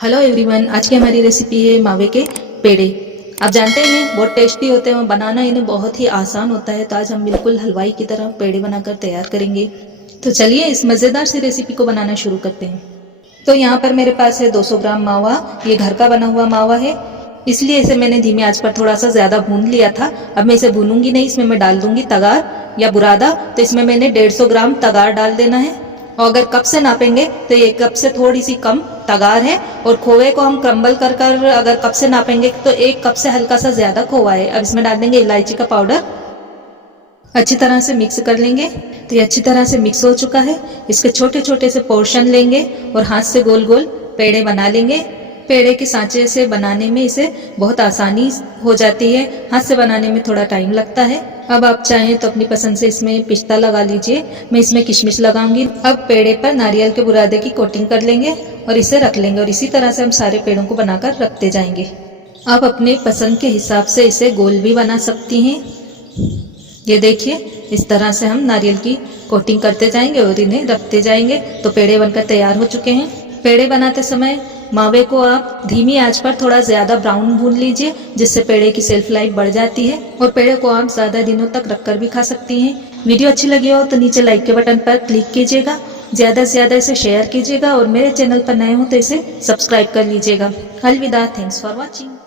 Hello everyone, आज की हमारी रेसिपी है मावे के पेड़े। आप जानते हैं बहुत टेस्टी होते हैं और बनाना इन्हें बहुत ही आसान होता है। तो आज हम बिल्कुल हलवाई की तरह पेड़े बनाकर तैयार करेंगे। तो चलिए इस मज़ेदार सी रेसिपी को बनाना शुरू करते हैं। तो यहाँ पर मेरे पास है 200 ग्राम मावा। ये घर का बना हुआ मावा है, इसलिए इसे मैंने धीमी आंच पर थोड़ा सा ज़्यादा भून लिया था। अब मैं इसे भूनूंगी नहीं, इसमें मैं डाल दूंगी तगार या बुरादा। तो इसमें मैंने 150 ग्राम तगार डाल देना है। और अगर कप से नापेंगे तो ये कप से थोड़ी सी कम तगार है। और खोए को हम क्रम्बल कर कर अगर कप से नापेंगे तो 1 कप से हल्का सा ज़्यादा खोआ है। अब इसमें डाल देंगे इलायची का पाउडर। अच्छी तरह से मिक्स कर लेंगे। तो ये अच्छी तरह से मिक्स हो चुका है। इसके छोटे छोटे से पोर्शन लेंगे और हाथ से गोल गोल पेड़े बना लेंगे। पेड़े के सांचे से बनाने में इसे बहुत आसानी हो जाती है, हाथ से बनाने में थोड़ा टाइम लगता है। अब आप चाहें तो अपनी पसंद से इसमें पिस्ता लगा लीजिए, मैं इसमें किशमिश लगाऊंगी। अब पेड़े पर नारियल के बुरादे की कोटिंग कर लेंगे और इसे रख लेंगे। और इसी तरह से हम सारे पेड़ों को बनाकर रखते जाएंगे। आप अपने पसंद के हिसाब से इसे गोल भी बना सकती हैं। ये देखिए, इस तरह से हम नारियल की कोटिंग करते जाएंगे और इन्हें रखते जाएंगे। तो पेड़े बनकर तैयार हो चुके हैं। पेड़े बनाते समय मावे को आप धीमी आंच पर थोड़ा ज़्यादा ब्राउन भून लीजिए, जिससे पेड़े की सेल्फ लाइफ बढ़ जाती है और पेड़े को आप ज़्यादा दिनों तक रखकर भी खा सकती हैं। वीडियो अच्छी लगी हो तो नीचे लाइक के बटन पर क्लिक कीजिएगा, ज़्यादा से ज़्यादा इसे शेयर कीजिएगा और मेरे चैनल पर नए हो तो इसे सब्सक्राइब कर लीजिएगा। अलविदा, थैंक्स फॉर वॉचिंग।